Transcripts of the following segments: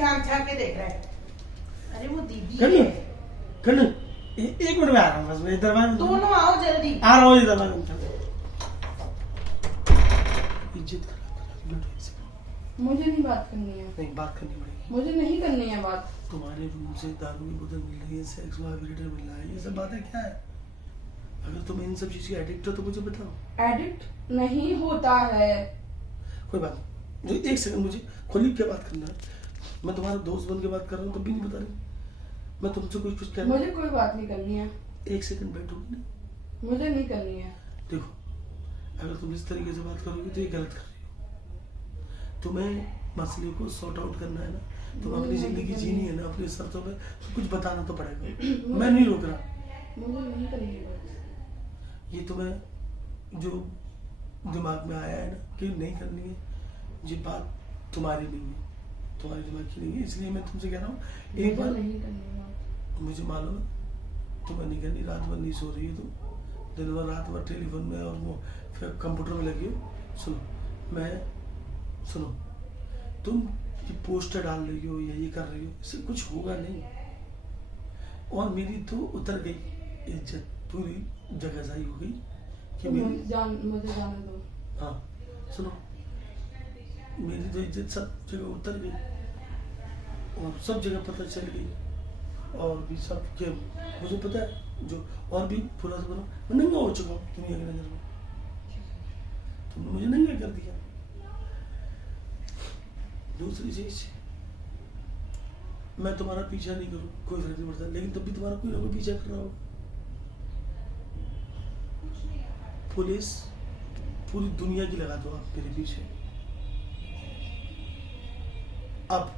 झांक झांक के देख रहा है। अरे वो दीदी कन्नू, है। कन्नू, एक मिनट में आ रहा हूँ बस, मैं दरवाजा दोनों आओ जल्दी। आ रहा हूँ, ये दरवाजा इज्जत खराब, बैठो एक सेकंड। मुझे नहीं बात करनी है, नहीं, बात करनी पड़ेगी। मुझे नहीं करनी है बात। तुम्हारे रूम से दारू की बोतल मिल रही है, सेक्स वाइब्रेटर मिल रहा है, ये सब बातें क्या है? अगर तुम इन सब चीज की एडिक्ट हो तो मुझे बताओ। एडिक्ट नहीं होता है। कोई बात नहीं, जो एक सेकंड मुझे खुली क्या बात करना है। मैं तुम्हारा दोस्त बन के बात कर रहा हूँ तब भी नहीं बता रही। मैं तुमसे कुछ कह रहा मुझे कोई बात नहीं करनी है, हूँ, एक सेकंड बैठोगी ना। मुझे नहीं करनी है। देखो, अगर तुम इस तरीके से बात करोगे तो ये गलत कर रही हो। तुम्हें मसले को सॉर्ट आउट करना है ना, तुम अपनी जिंदगी जीनी है ना अपने शर्तों पे, तो कुछ बताना तो पड़ेगा। मैं नहीं रोक रहा, मुझे नहीं करनी है बात। ये तुम्हें जो दिमाग में आया है ना कि नहीं करनी है, ये बात तुम्हारी नहीं है, तुम्हारे दिमाग की नहीं है, इसलिए मैं तुमसे कह रहा हूँ एक मुझे बार। नहीं करनी है बात। मुझे मालूम है तुम्हें नहीं करनी, रात भर नहीं सो रही है तुम, दिन भर रात भर टेलीफोन में और वो फिर कंप्यूटर में लगी हो। सुनो, तुम ये पोस्टर डाल रही हो या ये कर रही हो, इससे कुछ होगा नहीं। और मेरी तो उतर गई इज्जत, पूरी जगहजाई हो गई कि तो मेरी। मुझे जाने दो। हाँ सुनो, मेरी तो इज्जत सब जगह उतर गई और सब जगह पता चल गई, और भी सब के मुझे पता है जो और भी बुरा से बुरा मैं नंगा हो चुका हूँ दुनिया की नजर में। तुमने मुझे नंगा कर दिया। दूसरी चीज, मैं तुम्हारा पीछा नहीं करूँ कोई फर्क नहीं पड़ता, लेकिन तब भी तुम्हारा कोई ना कोई पीछा कर रहा हो। पुलिस पूरी दुनिया की लगा दो आप मेरे पीछे। अब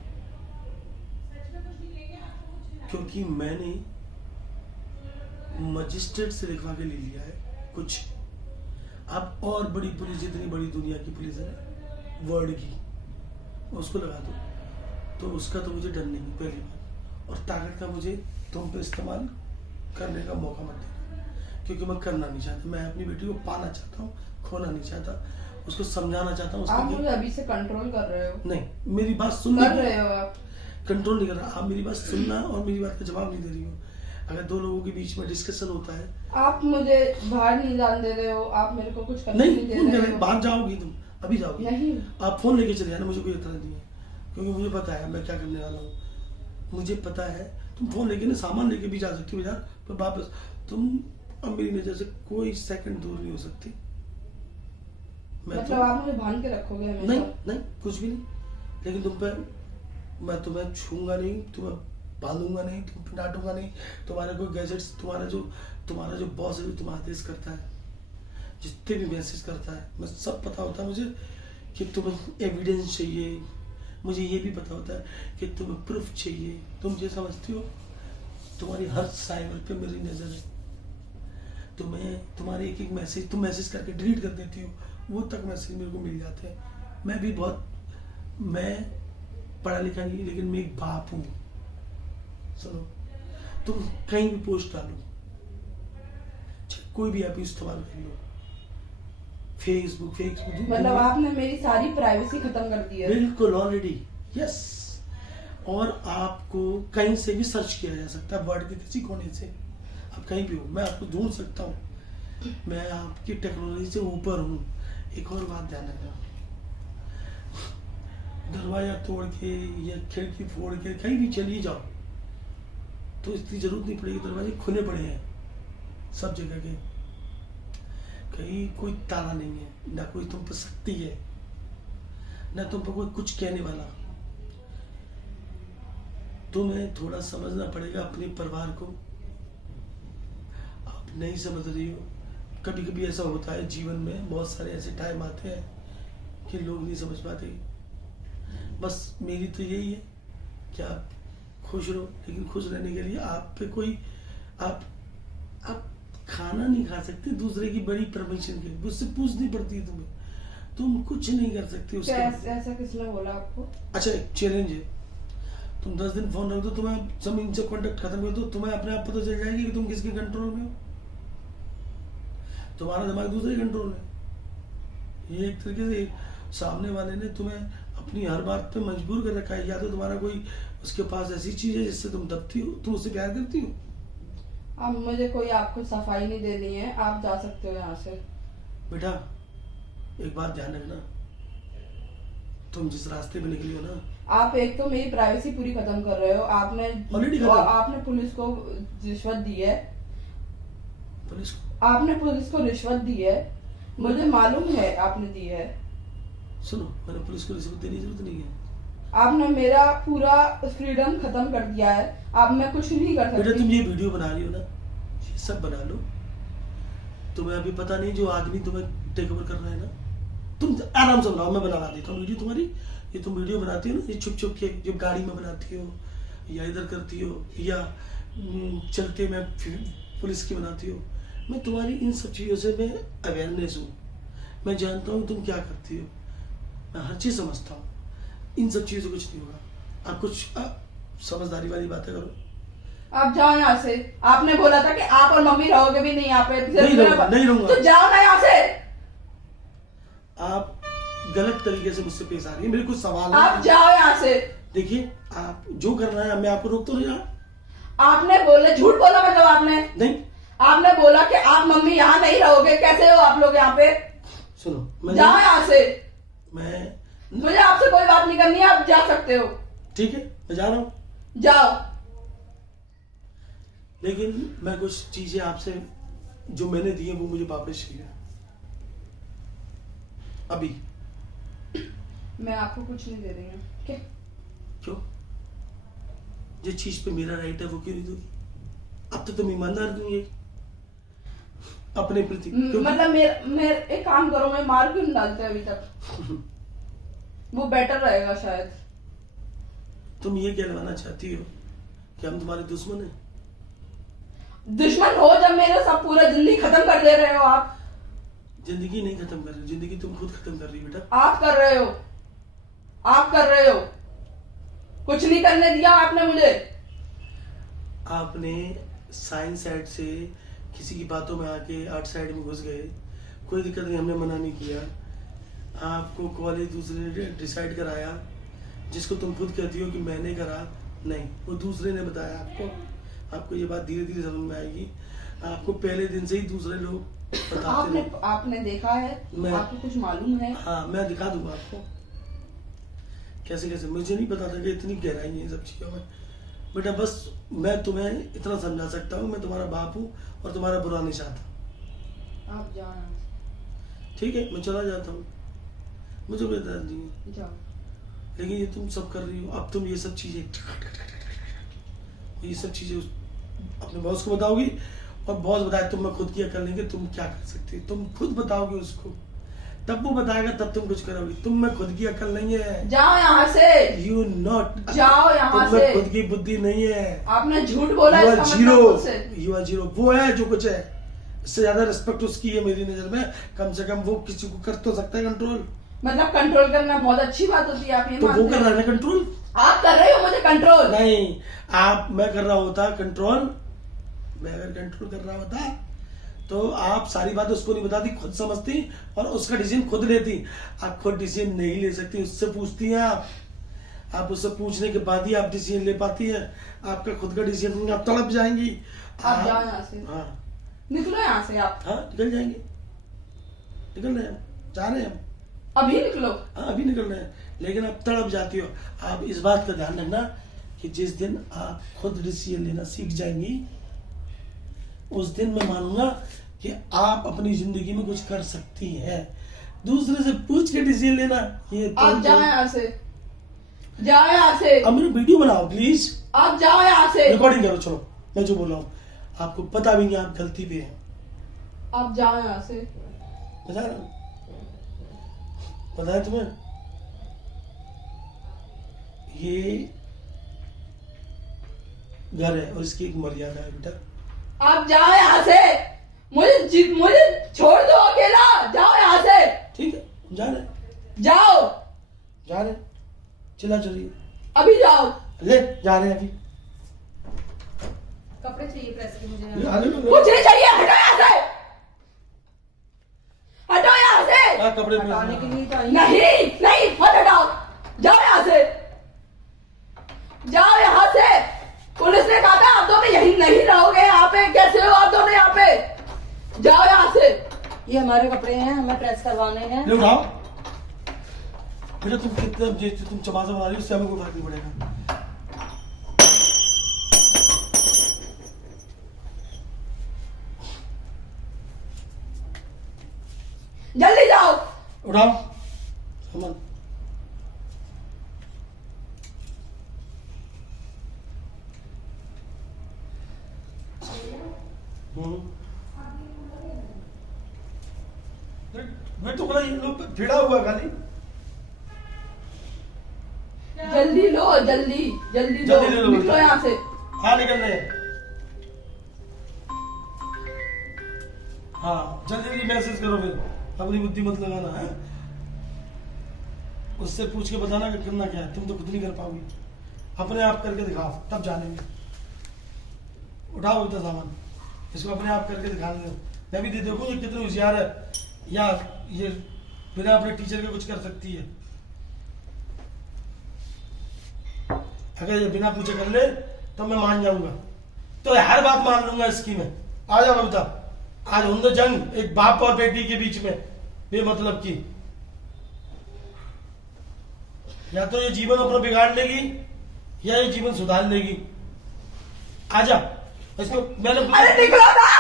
क्योंकि मैंने मजिस्ट्रेट से लिखवा के ले लिया है कुछ, अब और बड़ी पुलिस, जितनी बड़ी दुनिया की पुलिस है वर्ल्ड की, उसको लगा दो, तो उसका तो मुझे डर नहीं पहली बात। और ताकत का मुझे तुम पे इस्तेमाल करने का मौका मत देना, क्योंकि मैं करना नहीं चाहता। मैं अपनी बेटी को पाना चाहता हूँ, खोना नहीं चाहता, उसको समझाना चाहता हूँ। आप मुझे अभी से कंट्रोल कर रहे हो। नहीं, मेरी बात सुनना कर रहे हो आप। कंट्रोल नहीं कर रहा, आप मेरी बात सुनना और मेरी बात का जवाब नहीं दे रही हो। अगर दो लोगों के बीच में डिस्कशन होता है, आप मुझे बाहर नहीं जाने दे रहे हो, आप मेरे को कुछ करने नहीं नहीं दे रहे हो। बाहर जाओगी तुम, अभी जाओगी नहीं। आप फोन लेके चले जाना, मुझे कोई इतना नहीं है, क्योंकि मुझे पता है मैं क्या करने वाला हूँ। मुझे पता है तुम फोन लेके ना सामान लेके भी जा सकती हो बाजार, पर वापस तुम अब मेरी नजर से कोई सेकंड दूर नहीं हो सकती। मतलब आप मुझे बांध के रखोगे हमेशा? नहीं नहीं, कुछ भी नहीं, लेकिन तुम पे मैं तुम्हें छूंगा नहीं, तुम्हें बांधूंगा नहीं, तुम पे डांटूंगा नहीं। तुम्हारे कोई गैजेट्स, तुम्हारा जो बॉस है जो तुम्हें आदेश करता है, जितने भी मैसेज करता है, मैं सब पता होता है मुझे कि तुम्हें एविडेंस चाहिए। मुझे ये भी पता होता है कि तुम्हें प्रूफ चाहिए। तुम जो समझती हो तुम्हारी हर साइबर पे मेरी नजर है। तुम्हें तुम्हारे एक एक मैसेज तुम मैसेज करके डिलीट कर देती हो, वो तक मैसेज मेरे को मिल जाते हैं। मैं पढ़ा लिखा नहीं, लेकिन मैं एक बाप हूँ। सुनो, तुम कहीं भी पोस्ट डालो, कोई भी ऐप इस्तेमाल कर लो, फेसबुक मतलब आपने मेरी सारी प्राइवेसी खत्म कर दी है। बिल्कुल, ऑलरेडी, यस। और आपको कहीं से भी सर्च किया जा सकता है, वर्ल्ड के किसी कोने से, आप कहीं भी हो, मैं आपको ढूंढ सकता हूँ। मैं आपकी टेक्नोलॉजी से ऊपर हूँ। एक और बात ध्यान रखना, दरवाजा तोड़ के या खिड़की फोड़ के कहीं भी चली जाओ तो इतनी जरूरत नहीं पड़ेगी, दरवाजे खुले पड़े हैं सब जगह के, कहीं कोई ताला नहीं है, ना कोई तुम पर शक्ति है, ना तुम पर कोई कुछ कहने वाला। तुम्हें थोड़ा समझना पड़ेगा अपने परिवार को, आप नहीं समझ रही हो। कभी कभी ऐसा होता है जीवन में, बहुत सारे ऐसे टाइम आते हैं कि लोग नहीं समझ पाते। बस मेरी तो यही है कि आप खुश रहो, लेकिन खुश रहने के लिए आप पे कोई आप खाना नहीं खा सकते दूसरे की बड़ी परमिशन के, मुझसे पूछनी पड़ती है तुम्हें, तुम कुछ नहीं कर सकते उसके। ऐसा किसने बोला आपको? अच्छा, एक चैलेंज है, तुम 10 दिन फोन रख दो, तुम्हें जमीन से कॉन्टेक्ट खत्म कर दो, तुम्हें अपने आप पता चल जाएगी कि तुम किसके कंट्रोल में हो। तुम्हारा दिमाग दूसरे कंट्रोल में। ये एक तरीके से सामने वाले ने तुम्हें अपनी हर बात पे मजबूर कर रखा है। या तो तुम्हारा कोई उसके पास ऐसी चीज है जिससे तुम दबती हो, तुम उससे प्यार करती हो। अब मुझे कोई आपको सफाई नहीं देनी है, आप जा सकते हो यहाँ से। बेटा एक बात ध्यान रखना, तुम जिस रास्ते पे निकली हो ना, आप एक तो मेरी प्राइवेसी पूरी खत्म कर रहे हो। Already खत्म। आपने पुलिस को रिश्वत दी है। पुलिस को आपने पुलिस को रिश्वत दी है, मुझे मालूम है आपने दी है। सुनो, मैंने पुलिस को रिश्वत देने की जरूरत नहीं है। आपने मेरा पूरा फ्रीडम खत्म कर दिया है। अब मैं कुछ नहीं कर बेटा तुम सकती। ये वीडियो बना रही हो ना, ये सब बना लो। तुम्हें अभी पता नहीं जो आदमी तुम्हें टेक ओवर कर रहा है ना, तुम आराम से बनाओ, मैं बना देता हूँ वीडियो तुम्हारी। ये तुम वीडियो बनाती हो ना, ये छुप छुप के जब गाड़ी में बनाती हो या इधर करती हो या चलते में पुलिस की बनाती हो, मैं तुम्हारी इन सब चीज़ों से मैं अवेयरनेस हूँ। मैं जानता हूँ तुम क्या करती हो, मैं हर चीज़ समझता हूँ। इन सब चीज़ों से कुछ नहीं होगा। आप कुछ समझदारी वाली बातें करो। आप जाओ यहाँ से। आपने बोला था कि आप और मम्मी रहोगे भी नहीं यहाँ पे। नहीं रहूंगा, नहीं रहूंगा। तो जाओ ना यहाँ से। आप गलत तरीके से मुझसे पेश आ रही है, मेरे कुछ सवाल आप हैं। जाओ यहाँ से। देखिए आप जो करना है, मैं आपको रोक तो नहीं रहा। आपने बोले, झूठ बोला मतलब आपने। नहीं, आपने बोला कि आप मम्मी यहाँ नहीं रहोगे। कैसे हो आप लोग यहाँ पे? सुनो, मैं जाओ यहाँ से। मैं मुझे आपसे कोई बात नहीं करनी है, आप जा सकते हो। ठीक है, मैं जा रहा हूँ, जाओ। लेकिन मैं कुछ चीजें आपसे जो मैंने दी है वो मुझे वापस चाहिए अभी। मैं आपको कुछ नहीं दे रही हूँ। क्या? क्यों? जिस चीज पे मेरा राइट है वो क्यों नहीं दोगी? अब तो तुम ईमानदार नहीं है अपने प्रति। मतलब मेरे एक काम करो, मैं मार क्यों नहीं डालते अभी तक? वो बेटर रहेगा शायद। तुम ये कहना चाहती हो कि हम तुम्हारे दुश्मन हैं? दुश्मन हो जब मेरा सब पूरा जिंदगी खत्म कर दे रहे हो आप। जिंदगी नहीं खत्म कर रही, जिंदगी तुम खुद खत्म कर रही हो बेटा। आप कर रहे हो, आप कर रहे हो। कुछ नहीं करने दिया आपने मुझे। आपने साइंस साइड से किसी की बातों में आके आर्ट साइड में घुस गए, कोई दिक्कत नहीं, हमने मना नहीं किया। आपको कॉलेज दूसरे ने डिसाइड कराया, जिसको तुम खुद कहती हो कि मैंने करा, नहीं, वो दूसरे ने बताया आपको। आपको ये बात धीरे धीरे समझ में आएगी। आपको पहले दिन से ही दूसरे लोग बताते हैं। आपने देखा है? आपको कुछ मालूम है? हाँ, मैं दिखा दूंगा आपको कैसे कैसे। मुझे नहीं पता था कि इतनी गहराई है इन सब चीजों में बेटा। बस मैं तुम्हें इतना समझा सकता हूँ, मैं तुम्हारा बाप हूँ और तुम्हारा बुरा नहीं चाहता। आप जाओ यहाँ से। ठीक है, मैं चला जाता हूँ, मुझे कोई दर्द नहीं है। जाओ। लेकिन ये तुम सब कर रही हो, अब तुम ये सब चीजें अपने बॉस को बताओगी और बॉस बताए तुम मैं खुद की अकल नहीं कि तुम क्या कर सकती हो। तुम खुद बताओगे उसको, तब वो बताएगा, तब तुम कुछ करोगी। तुम में खुद की अकल नहीं है। जाओ यहाँ से। यू नॉट, जाओ यहाँ तुम से। में खुद की बुद्धि नहीं है। आपने झूठ बोला। यू आर इसका जीरो, मतलब मुझसे। You are zero. वो है जो कुछ है, इससे ज्यादा रिस्पेक्ट उसकी है मेरी नजर में। कम से कम वो किसी को कर तो सकता है कंट्रोल। मतलब कंट्रोल करना बहुत अच्छी बात होती है, आप ये तो वो मानते कर हो? रहा है ना कंट्रोल। आप कर रहे हो मुझे कंट्रोल। नहीं, आप, मैं कर रहा होता कंट्रोल। मैं अगर कंट्रोल कर रहा होता तो आप सारी बात उसको नहीं बताती, खुद समझती और उसका डिसीजन खुद लेती। आप खुद डिसीजन नहीं ले सकती, उससे पूछती हैं आप उससे पूछने के बाद ही आप डिसीजन ले पाती है। आपका खुद का डिसीजन नहीं, आप तड़प जाएंगी। आप जाओ यहाँ से। हाँ निकलो यहाँ से आप। हाँ, निकल जाएंगे, निकल रहे हैं, जा रहे हैं हम। अभी निकलो। हाँ, अभी निकल रहे हैं, लेकिन आप तड़प जाती हो। आप इस बात का ध्यान रखना कि जिस दिन आप खुद डिसीजन लेना सीख जाएंगी, उस दिन मैं मानूंगा कि आप अपनी जिंदगी में कुछ कर सकती हैं। दूसरे से पूछ के डिसीजन लेना, ये तो आप जाओ यहाँ से। जाओ यहाँ से। अब मेरा वीडियो बनाओ प्लीज, आप जाओ यहाँ से। रिकॉर्डिंग करो। चलो, मैं जो बोल रहा हूँ आपको पता भी नहीं आप गलती पे हैं। आप जाओ यहाँ से। बता रहा हूँ, पता है तुम्हें, ये घर है और इसकी एक मर्यादा है बेटा। आप जाओ यहाँ से। मुझे छोड़ दो अकेला। जाओ यहाँ से। ठीक है, जा रहे, जाओ। जा रहे, चिल्ला चलिए, अभी जाओ। ले जा रहे हैं अभी। कपड़े चाहिए प्रेस के मुझे। कुछ नहीं चाहिए, हटो यहाँ से। हटो यहाँ से। कपड़े हटाने के लिए तो आई। नहीं नहीं, मत हटाओ। से, जाओ यहाँ से। पुलिस ने कहा था आप दोनों यहीं नहीं रहोगे, यहाँ पे कैसे हो आप दोनों यहाँ पे, जाओ यहाँ से। ये हमारे कपड़े हैं, हमें प्रेस करवाने हैं। ले उठाओ बेटा, तुम कितना जिससे तुम चमाजा बना रही हो उससे हमें कोई फर्क नहीं पड़ेगा। जल्दी जाओ। उठाओ सामान। मैं तो ये लोग भिड़ा हुआ खाली। जल्दी लो, जल्दी जल्दी लो, जल्दी ले लो, निकलो यहाँ से। हाँ निकल रहे हैं। हाँ जल्दी जल्दी मैसेज करो, फिर अपनी बुद्धि मत लगाना है। उससे पूछ के बताना कि करना क्या है, तुम तो खुद नहीं कर पाओगी। अपने आप करके दिखाओ तब जानेंगे। उठाओ इतना सामान, इसको अपने आप करके दिखाने दो, मैं भी देखूं ये कितनी होशियार है, या ये बिना अपने टीचर के कुछ कर सकती है। अगर ये बिना पूछे कर ले तो मैं मान जाऊंगा, तो हर बात मान लूंगा इसकी मैं। आ जाओ बबीता, आज हो जंग एक बाप और बेटी के बीच में बेमतलब की। या तो ये जीवन अपना बिगाड़ लेगी या ये जीवन सुधार लेगी। आजा इसको मैंने अरे निकलो ना।